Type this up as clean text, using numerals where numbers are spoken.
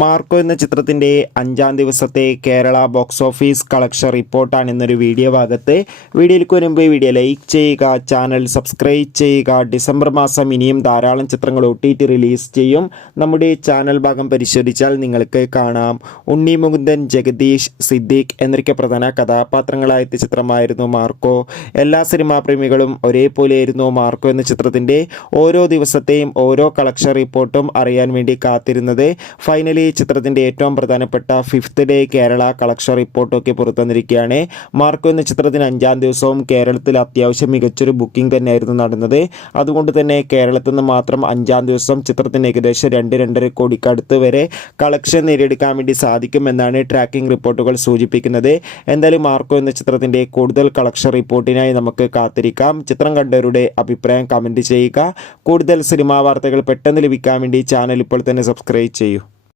Marco എന്ന ചിത്രത്തിൻ്റെ 5-ാം ദിവസത്തെ കേരള ബോക്സ് ഓഫീസ് കളക്ഷൻ റിപ്പോർട്ടാണ് ഇന്നൊരു വീഡിയോ ഭാഗത്ത്. വീഡിയോയിലേക്ക് മുൻപ് വീഡിയോ ലൈക്ക് ചെയ്യുക, ചാനൽ സബ്സ്ക്രൈബ് ചെയ്യുക. ഡിസംബർ മാസം ഇനിയും ധാരാളം ചിത്രങ്ങൾ OTT റിലീസ് ചെയ്യും. നമ്മുടെ ചാനൽ ഭാഗം പരിശോധിച്ചാൽ നിങ്ങൾക്ക് കാണാം. ഉണ്ണി മുകുന്ദൻ, ജഗദീഷ്, സിദ്ദീഖ് എന്നൊക്കെ പ്രധാന കഥാപാത്രങ്ങളായ ചിത്രമായിരുന്നു മാർക്കോ. എല്ലാ സിനിമാ പ്രേമികളും ഒരേപോലെയായിരുന്നു മാർക്കോ എന്ന ചിത്രത്തിൻ്റെ ഓരോ ദിവസത്തെയും ഓരോ കളക്ഷൻ റിപ്പോർട്ടും അറിയാൻ വേണ്ടി കാത്തിരുന്നത്. ഫൈനലി ചിത്രത്തിൻ്റെ ഏറ്റവും പ്രധാനപ്പെട്ട 5th ഡേ കേരള കളക്ഷൻ റിപ്പോർട്ടൊക്കെ പുറത്തുവന്നിരിക്കുകയാണ്. മാർക്കോ എന്ന ചിത്രത്തിന് 5-ാം ദിവസവും കേരളത്തിൽ അത്യാവശ്യം മികച്ചൊരു ബുക്കിംഗ് തന്നെയായിരുന്നു നടന്നത്. അതുകൊണ്ട് തന്നെ കേരളത്തിൽ നിന്ന് മാത്രം 5-ാം ദിവസം ചിത്രത്തിന് ഏകദേശം 2-2.5 കോടിക്ക് അടുത്ത് വരെ കളക്ഷൻ നേടിയെടുക്കാൻ വേണ്ടി സാധിക്കുമെന്നാണ് ട്രാക്കിംഗ് റിപ്പോർട്ടുകൾ സൂചിപ്പിക്കുന്നത്. എന്തായാലും മാർക്കോ എന്ന ചിത്രത്തിൻ്റെ കൂടുതൽ കളക്ഷൻ റിപ്പോർട്ടിനായി നമുക്ക് കാത്തിരിക്കാം. ചിത്രം കണ്ടവരുടെ അഭിപ്രായം കമൻറ്റ് ചെയ്യുക. കൂടുതൽ സിനിമാ വാർത്തകൾ പെട്ടെന്ന് ലഭിക്കാൻ വേണ്ടി ചാനൽ ഇപ്പോൾ തന്നെ സബ്സ്ക്രൈബ് ചെയ്യൂ.